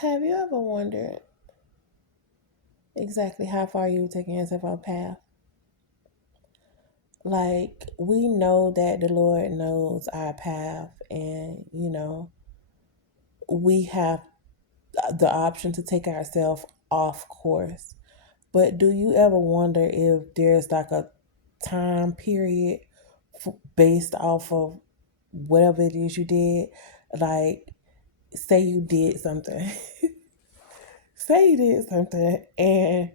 Have you ever wondered exactly how far you taking yourself off path? Like, we know that the Lord knows our path, and we have the option to take ourselves off course. But do you ever wonder if there's like a time period based off of whatever it is you did? Like, say you did something, say you did something, and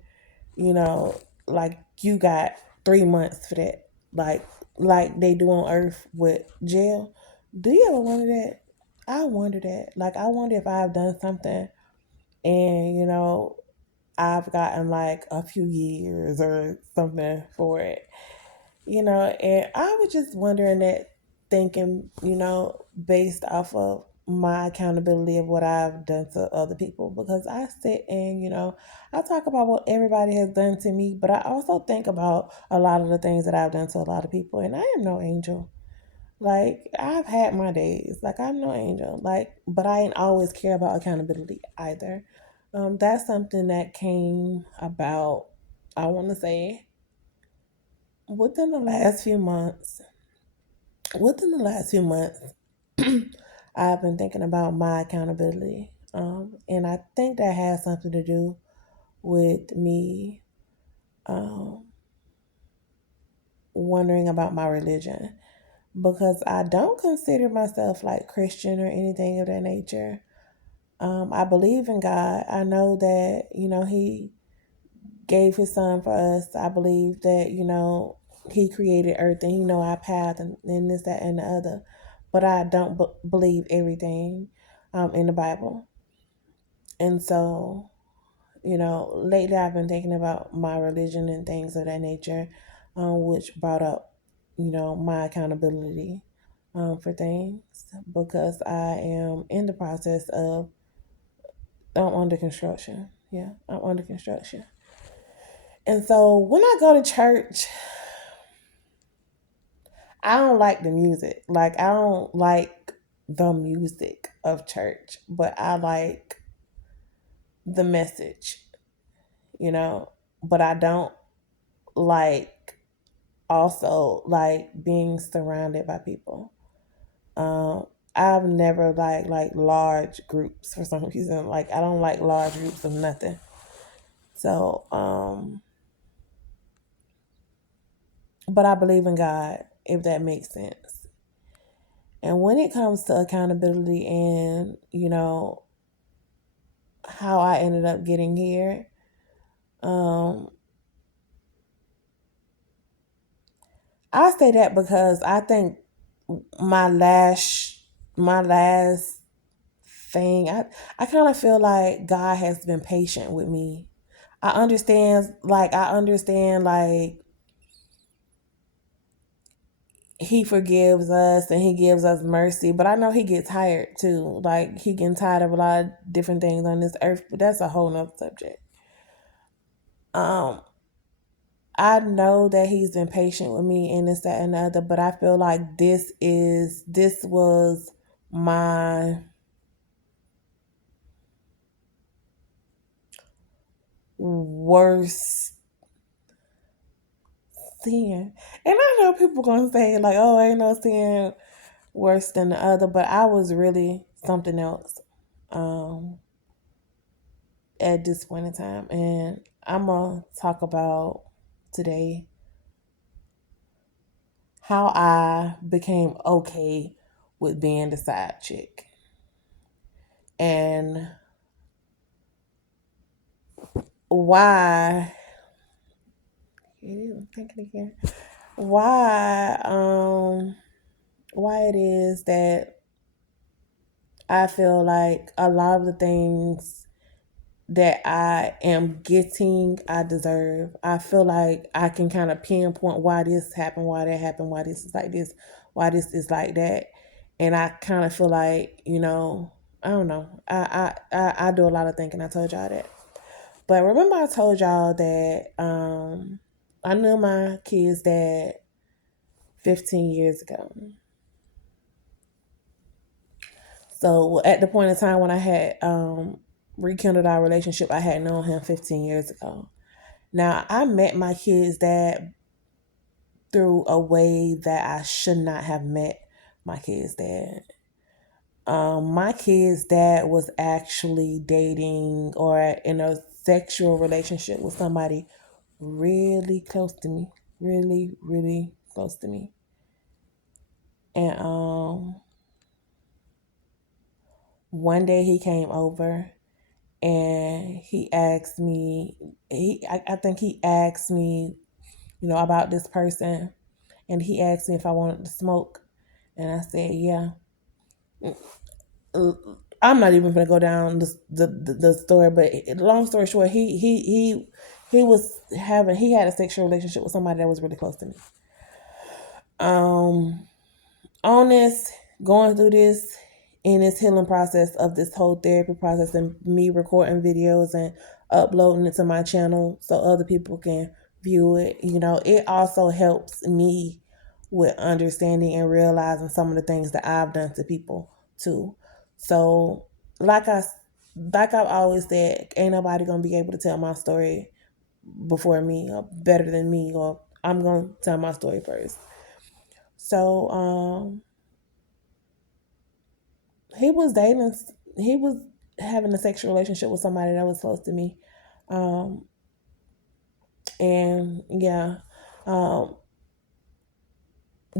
you know, like you got 3 months for that, like they do on Earth with jail. Do you ever wonder that? I wonder that. Like, I wonder if I've done something and I've gotten like a few years or something for it, and I was just wondering that, thinking, based off of my accountability of what I've done to other people, because I sit and, I talk about what everybody has done to me, but I also think about a lot of the things that I've done to a lot of people, and I am no angel. Like, I've had my days. Like, I'm no angel. Like, but I ain't always care about accountability either. That's something that came about, I want to say, within the last few months. Within the last few months, I've been thinking about my accountability. And I think that has something to do with me um, wondering about my religion, because I don't consider myself like Christian or anything of that nature. I believe in God. I know that, He gave His Son for us. I believe that, He created earth and He know our path, and this, that, and the other. But I don't believe everything in the Bible. And so, lately I've been thinking about my religion and things of that nature, which brought up, my accountability for things, because I am in the process of, I'm under construction. Yeah, I'm under construction. And so when I go to church, I don't like the music. Like, I don't like the music of church, but I like the message, you know. But I don't like, also like being surrounded by people. Um, I've never like large groups for some reason. Like, I don't like large groups of nothing. So, but I believe in God, if that makes sense. And when it comes to accountability and, how I ended up getting here, um, I say that because I think my last my last thing, I kind of feel like God has been patient with me. I understand, like He forgives us and He gives us mercy, but I know He gets tired too. Like, He getting tired of a lot of different things on this earth, but that's a whole nother subject. Um, I know that He's been patient with me and this, that, and the other, but I feel like this was my worst sin. And I know people gonna say like, "Oh, ain't no sin worse than the other," but I was really something else um, at this point in time, and I'm gonna talk about today how I became okay with being the side chick, and why. I'm thinking again. Why it is that I feel like a lot of the things that I am getting, I deserve. I feel like I can kind of pinpoint why this happened, why that happened, why this is like this, why this is like that. And I kind of feel like, I don't know. I do a lot of thinking. I told y'all that. But remember, I told y'all that I knew my kid's dad 15 years ago. So at the point in time when I had rekindled our relationship. I had known him 15 years ago. Now, I met my kid's dad through a way that I should not have met my kid's dad. My kid's dad was actually dating or in a sexual relationship with somebody really close to me, really, really close to me. And one day he came over and he asked me, I think he asked me, about this person, and he asked me if I wanted to smoke, and I said, yeah. I'm not even gonna go down the story, but long story short, he had a sexual relationship with somebody that was really close to me. Um, on this, going through this in this healing process of this whole therapy process and me recording videos and uploading it to my channel so other people can view it, it also helps me with understanding and realizing some of the things that I've done to people too. So, like I like I've always said, ain't nobody gonna be able to tell my story before me or better than me, or I'm gonna tell my story first. So, he was dating, he was having a sexual relationship with somebody that was close to me. Um, and yeah, um,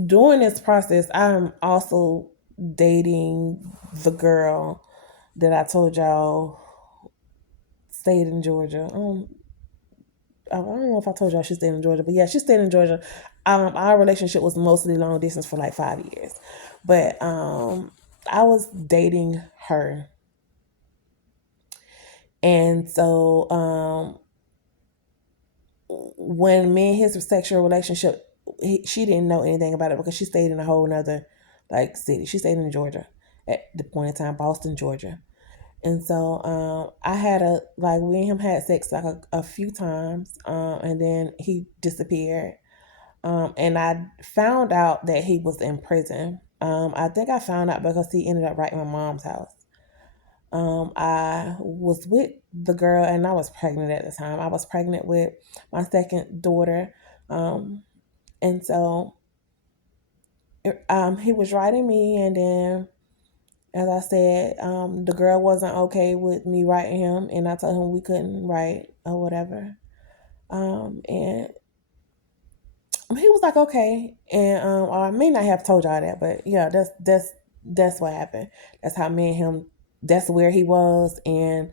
during this process, I'm also dating the girl that I told y'all stayed in Georgia. I don't know if I told y'all she stayed in Georgia, but yeah, she stayed in Georgia. Our relationship was mostly long distance for like 5 years, but I was dating her, and so when me and his sexual relationship, she didn't know anything about it because she stayed in a whole nother like city. She stayed in Georgia at the point in time, Boston, Georgia. And so I had we and him had sex like a few times, and then he disappeared. And I found out that he was in prison. I think I found out because he ended up right in my mom's house. I was with the girl, and I was pregnant at the time. I was pregnant with my second daughter. Um, and so he was writing me, and then, as I said, the girl wasn't okay with me writing him, and I told him we couldn't write or whatever. And he was like, okay, and or I may not have told y'all that, but yeah, that's what happened. That's how me and him. That's where he was, and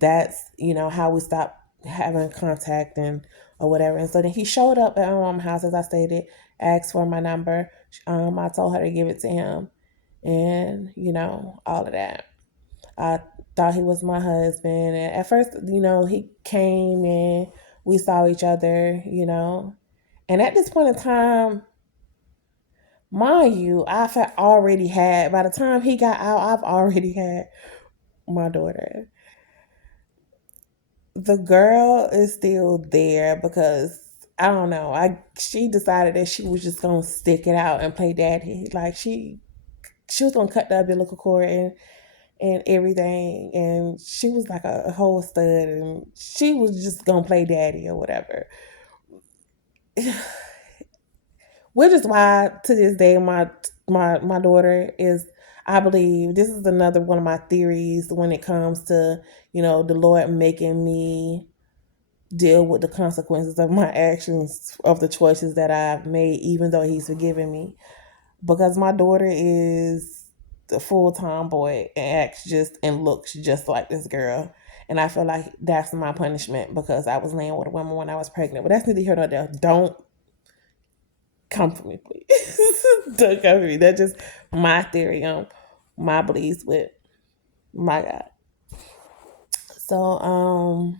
that's how we stopped having contact and or whatever. And so then he showed up at my mom's house, as I stated, asked for my number. I told her to give it to him, and all of that. I thought he was my husband, and at first, he came and we saw each other, and at this point in time, mind you, by the time he got out, I've already had my daughter. The girl is still there because I don't know. She decided that she was just gonna stick it out and play daddy. Like she was gonna cut the umbilical cord and everything, and she was like a whole stud, and she was just gonna play daddy or whatever. Which is why to this day my daughter is, I believe this is another one of my theories when it comes to the Lord making me deal with the consequences of my actions, of the choices that I've made, even though he's forgiven me, because my daughter is the full tomboy and acts just and looks just like this girl. And I feel like that's my punishment because I was laying with a woman when I was pregnant. But that's neither here nor there. Don't come for me, please. Don't come for me. That's just my theory on my beliefs with my God. So,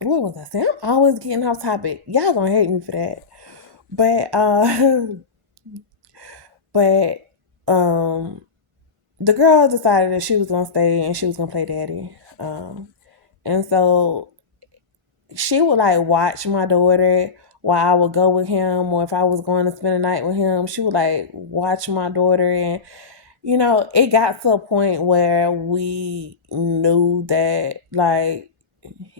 what was I saying? I'm always getting off topic. Y'all gonna hate me for that. But, but, um, the girl decided that she was gonna stay and she was gonna play daddy. And so she would like watch my daughter while I would go with him, or if I was going to spend a night with him, she would like watch my daughter, it got to a point where we knew that like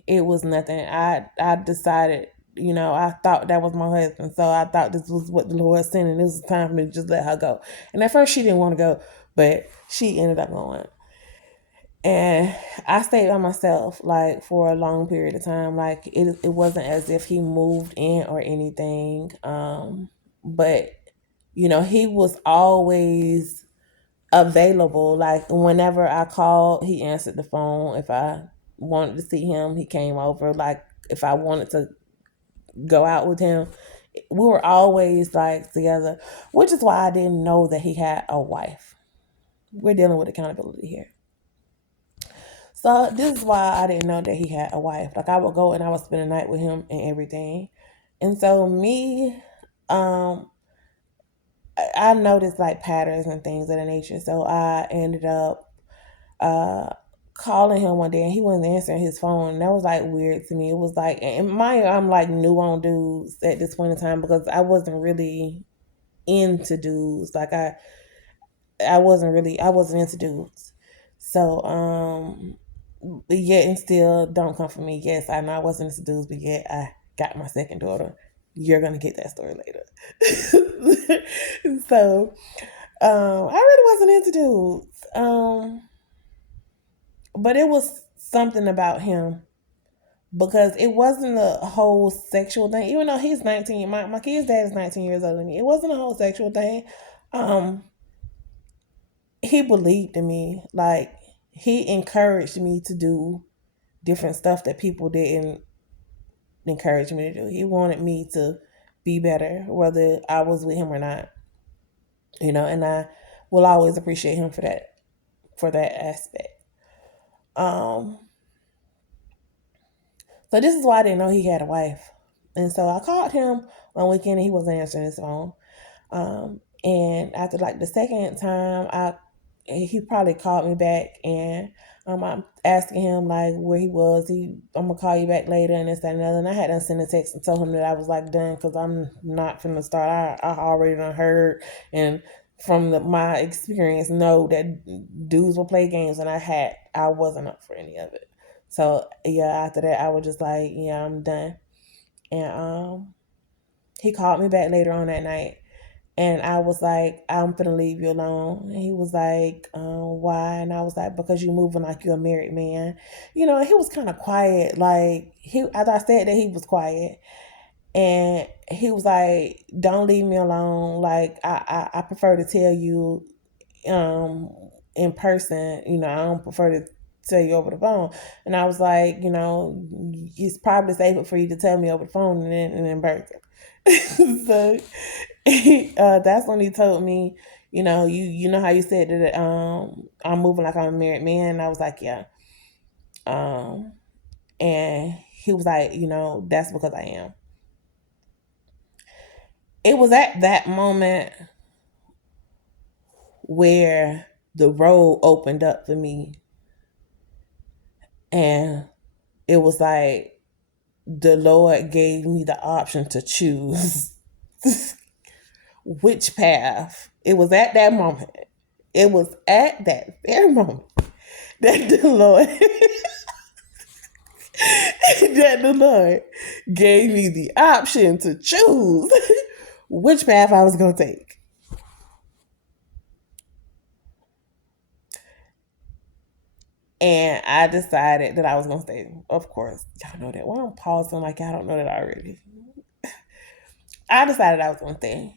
it was nothing. I decided, I thought that was my husband, so I thought this was what the Lord sent, and it was time for me to just let her go. And at first, she didn't want to go, but she ended up going. And I stayed by myself like for a long period of time. Like it wasn't as if he moved in or anything. But he was always available. Like whenever I called, he answered the phone. If I wanted to see him, he came over. Like if I wanted to go out with him, we were always like together, which is why I didn't know that he had a wife. We're dealing with accountability here. So this is why I didn't know that he had a wife. Like I would go and I would spend a night with him and everything. And so me, um, I noticed like patterns and things of that nature. So I ended up uh calling him one day and he wasn't answering his phone. And that was like weird to me. It was like, and mind you, I'm like new on dudes at this point in time because I wasn't really into dudes. Like I wasn't into dudes. So but yet and still don't come for me. Yes, I know I wasn't into dudes, but yet I got my second daughter. You're gonna get that story later. So I really wasn't into dudes. But it was something about him because it wasn't a whole sexual thing. Even though he's 19, my kid's dad is 19 years older than me. It wasn't a whole sexual thing. Um, he believed in me. Like he encouraged me to do different stuff that people didn't encourage me to do. He wanted me to be better, whether I was with him or not. And I will always appreciate him for that aspect. Um, so this is why I didn't know he had a wife. And so I called him one weekend and he wasn't answering his phone. And after like the second time, he probably called me back and I'm asking him like where he was. I'm gonna call you back later and this that, and another. And I had to send a text and told him that I was like done because I'm not from the start. I already done heard and from my experience know that dudes will play games and I wasn't up for any of it. So yeah, after that I was just like, yeah, I'm done. And he called me back later on that night and I was like, I'm finna leave you alone. And he was like, why? And I was like, because you moving like you're a married man. He was kind of quiet. Like after I said that, he was quiet. And he was like, don't leave me alone. Like I prefer to tell you um in person. I don't prefer to tell you over the phone. And I was like, it's probably safer for you to tell me over the phone than in person. So that's when he told me, you know how you said that I'm moving like I'm a married man. And I was like, yeah. Um, and he was like, that's because I am. It was at that moment where the road opened up for me, and it was like the Lord gave me the option to choose which path. It was at that moment. It was at that very moment that the Lord that the Lord gave me the option to choose which path I was going to take. And I decided that I was going to stay. Of course, y'all know that. Why I'm pausing like I don't know that already. I decided I was going to stay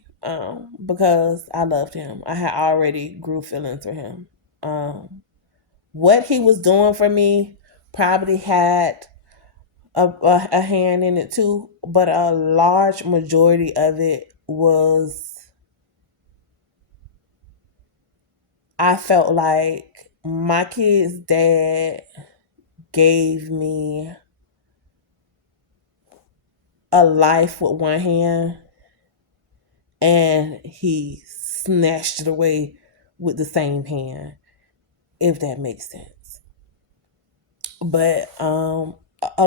because I loved him. I had already grew feelings for him. What he was doing for me probably had a hand in it too, but a large majority of it was I felt like my kid's dad gave me a life with one hand and he snatched it away with the same hand, if that makes sense. But a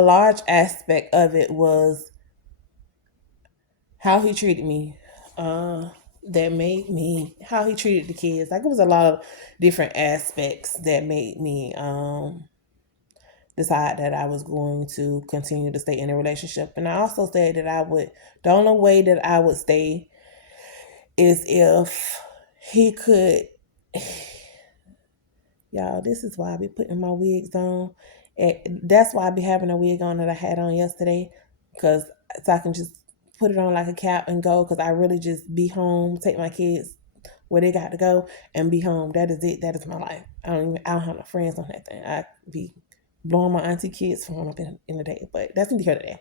large aspect of it was how he treated me. that made me, how he treated the kids. Like, it was a lot of different aspects that made me decide that I was going to continue to stay in a relationship. And I also said that I would, the only way that I would stay is if he could. Y'all, this is why I be putting my wigs on. And that's why I be having a wig on that I had on yesterday, because so I can just put it on like a cap and go. Because I really just be home, take my kids where they got to go, and be home. That is it. That is my life. I don't have no friends on that thing. I be blowing my auntie kids phone up in the day, but that's neither here today.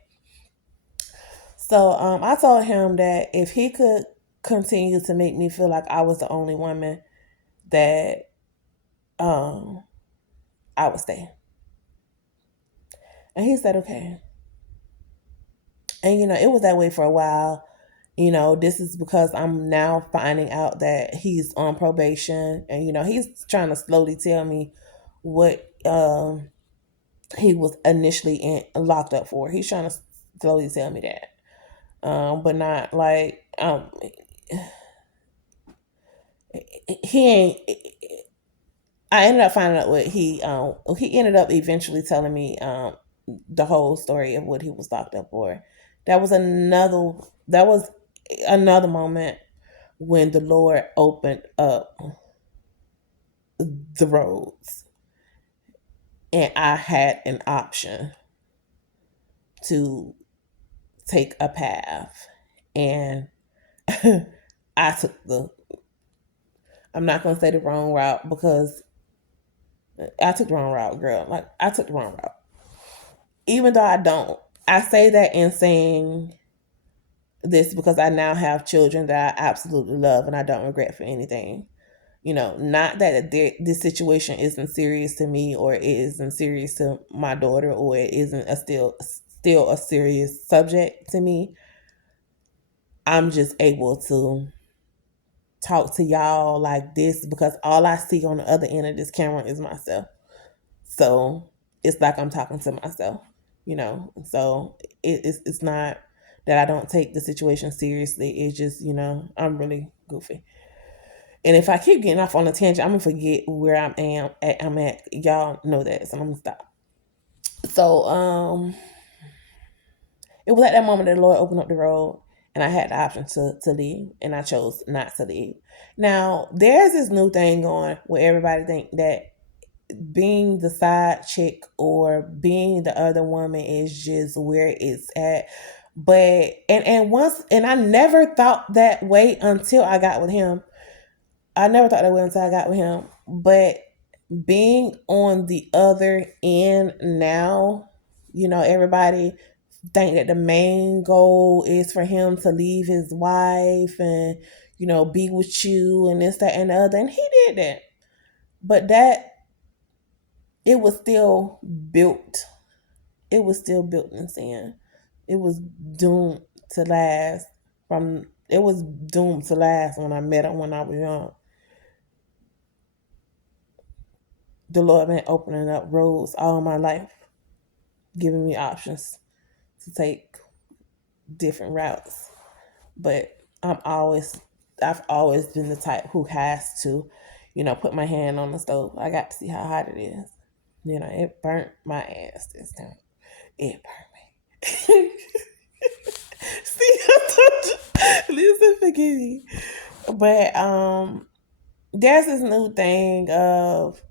So I told him that if he could continue to make me feel like I was the only woman, that um, I would stay. And he said, okay. And, it was that way for a while. This is because I'm now finding out that he's on probation. And, he's trying to slowly tell me what he was initially locked up for. He's trying to slowly tell me that. But not like, he ain't. I ended up finding out what he ended up eventually telling me the whole story of what he was locked up for. That was another moment when the Lord opened up the roads, and I had an option to take a path, and I took the. I'm not gonna say the wrong route, because I took the wrong route, girl. Like, I took the wrong route. Even though I don't, I say that in saying this because I now have children that I absolutely love and I don't regret for anything. Not that this situation isn't serious to me, or it isn't serious to my daughter, or it isn't still a serious subject to me. I'm just able to talk to y'all like this because all I see on the other end of this camera is myself. So it's like I'm talking to myself, So it's not that I don't take the situation seriously. It's just, I'm really goofy. And if I keep getting off on a tangent, I'm gonna forget where I'm at. Y'all know that, so I'm gonna stop. So it was at that moment that the Lord opened up the road, and I had the option to leave, and I chose not to leave. Now there's this new thing going where everybody think that being the side chick or being the other woman is just where it's at. But and I never thought that way until I got with him. I never thought that way until I got with him. But being on the other end now, everybody think that the main goal is for him to leave his wife and, be with you and this, that, and the other. And he did that. But it was still built. It was still built in sin. It was doomed to last. It was doomed to last when I met him when I was young. The Lord been opening up roads all my life, giving me options to take different routes. But I've always been the type who has to, put my hand on the stove. I got to see how hot it is. It burnt my ass this time. It burnt me. See, listen, forgive me. But there's this new thing of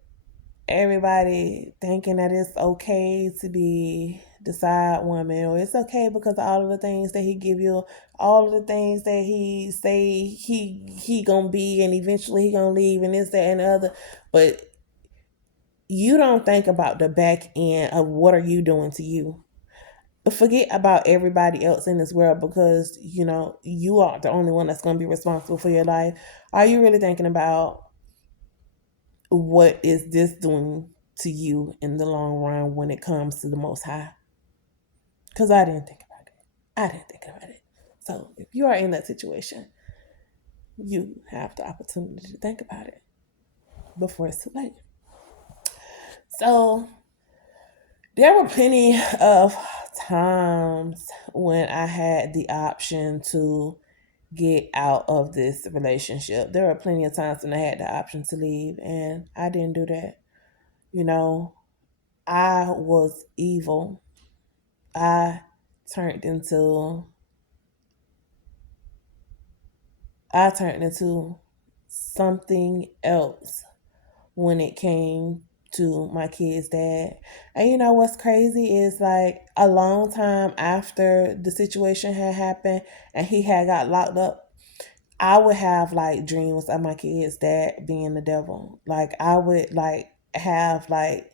everybody thinking that it's okay to be the side woman, or it's okay because all of the things that he give you, all of the things that he say he gonna be, and eventually he gonna leave, and this, that, and the other. But you don't think about the back end of what are you doing to you. Forget about everybody else in this world, because you are the only one that's going to be responsible for your life. Are you really thinking about what is this doing to you in the long run when it comes to the Most High? Because I didn't think about it. I didn't think about it. So if you are in that situation, you have the opportunity to think about it before it's too late. So there were plenty of times when I had the option to get out of this relationship. There were plenty of times when I had the option to leave, and I didn't do that. You know, I was evil. I turned into I turned into something else when it came to my kid's dad. And you know what's crazy is like a long time after the situation had happened and he had got locked up, I would have like dreams of my kid's dad being the devil. Like I would like have like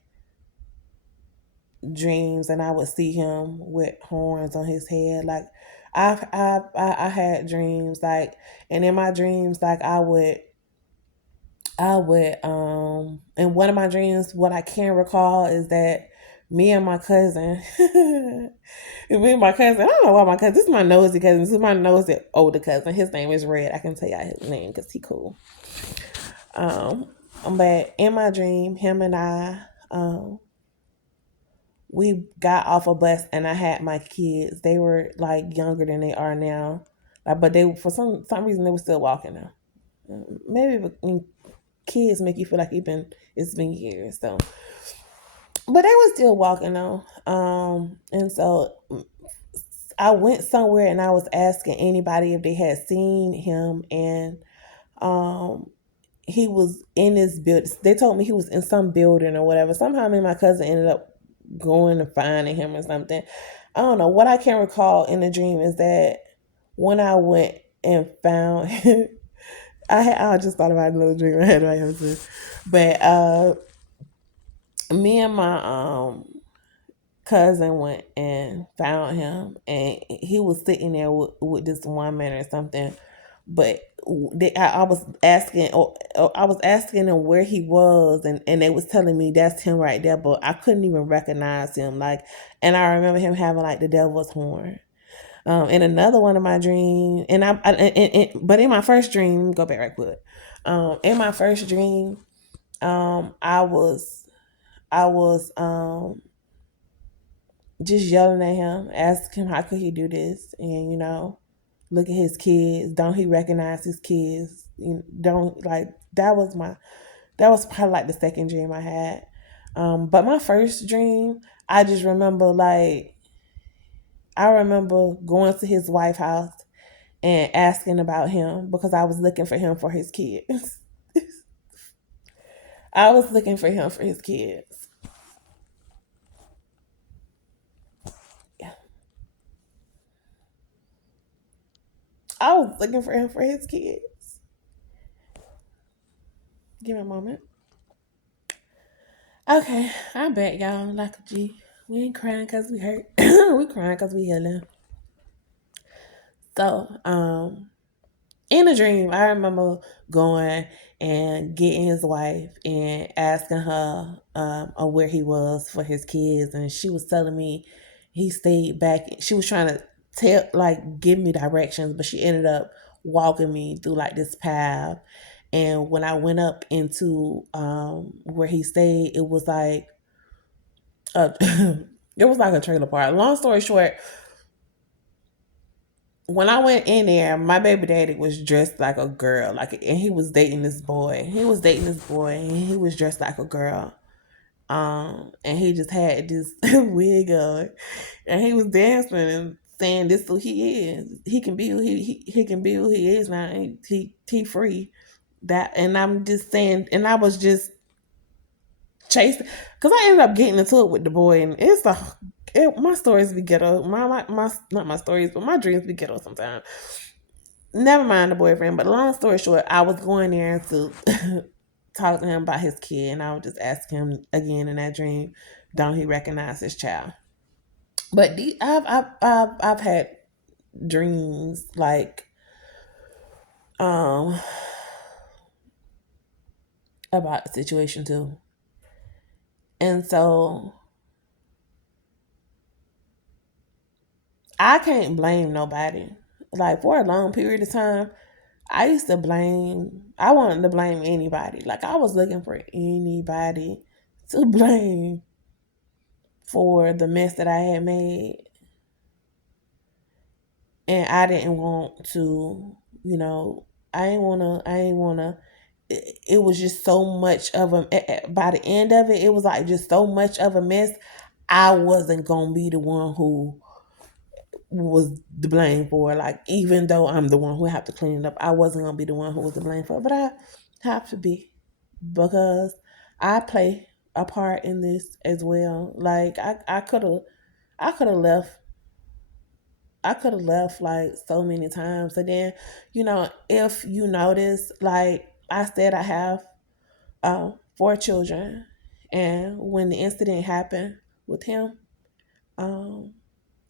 dreams and I would see him with horns on his head. Like I had dreams like, and in my dreams like in one of my dreams, what I can recall is that me and my cousin, me and my cousin, I don't know why my cousin, this is my nosy cousin, this is my nosy older cousin. His name is Red. I can tell y'all his name because he cool. Um, but in my dream, him and I, we got off a bus and I had my kids. They were like younger than they are now, like, but they for some reason they were still walking now. Maybe kids make you feel like it's been years. So but they were still walking though. And so I went somewhere and I was asking anybody if they had seen him, and um, he was in this building. They told me he was in some building or whatever. Somehow me and my cousin ended up going and finding him or something. I don't know. What I can recall in the dream is that when I went and found I just thought about another dream I had right here too. But me and my cousin went and found him, and he was sitting there with this one man or something. But I was asking, or I was asking him where he was, and they was telling me that's him right there, but I couldn't even recognize him. Like, and I remember him having like the devil's horn. In another one of my dreams, but in my first dream, go back right quick. In my first dream, I was just yelling at him, asking him how could he do this, and look at his kids. Don't he recognize his kids? Don't like that was probably like the second dream I had. But my first dream, I just remember like I remember going to his wife's house and asking about him because I was looking for him for his kids. I was looking for him for his kids. Yeah. I was looking for him for his kids. Give me a moment. Okay, I'm back, y'all. Like a G. We ain't crying because we hurt. We crying because we healing. So, in a dream, I remember going and getting his wife and asking her where he was for his kids, and she was telling me he stayed back. She was trying to give me directions, but she ended up walking me through like this path. And when I went up into where he stayed, it was like a it was like a trailer park. Long story short, when I went in there, my baby daddy was dressed like a girl, like, and he was dating this boy. He was dating this boy, and he was dressed like a girl. And he just had this wig on, and he was dancing and saying, "This who he is. He can be who he can be who he is now. He free." That, and I'm just saying, and I was just chasing because I ended up getting into it with the boy, and my stories be ghetto. My not my stories, but my dreams be ghetto sometimes. Never mind the boyfriend, but long story short, I was going there to talk to him about his kid, and I would just ask him again in that dream, don't he recognize his child? But I've had dreams like um about the situation too, and so I can't blame nobody. Like for a long period of time, I wanted to blame anybody. Like I was looking for anybody to blame for the mess that I had made. And I didn't want to I ain't wanna. It was just so much of a. By the end of it, it was like just so much of a mess. I wasn't gonna be the one who was the blame for it. Like, even though I'm the one who have to clean it up, I wasn't gonna be the one who was the blame for it. But I have to be, because I play a part in this as well. Like, I could have left. I could have left like so many times. And then, if you notice, like I said, I have four children, and when the incident happened with him, um,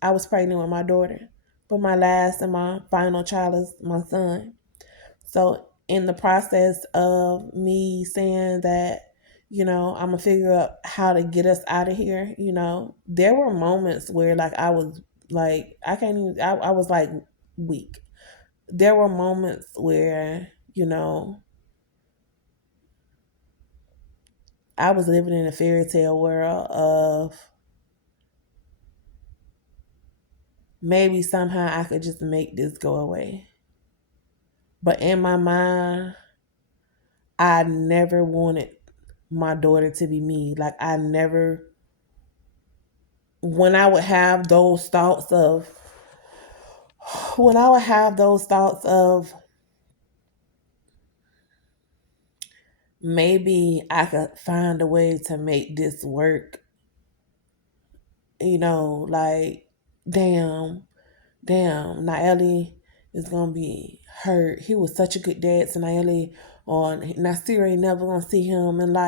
I was pregnant with my daughter, but my last and my final child is my son. So, in the process of me saying that, I'm gonna figure out how to get us out of here, there were moments where, like, I was like, I can't even, I was like weak. There were moments where, I was living in a fairy tale world of maybe somehow I could just make this go away. But in my mind, I never wanted my daughter to be me. Like, I never, when I would have those thoughts of, when I would have those thoughts of maybe I could find a way to make this work, like, damn, Naeli is gonna be hurt. He was such a good dad to Naeli, or Nasir ain't never gonna see him in life.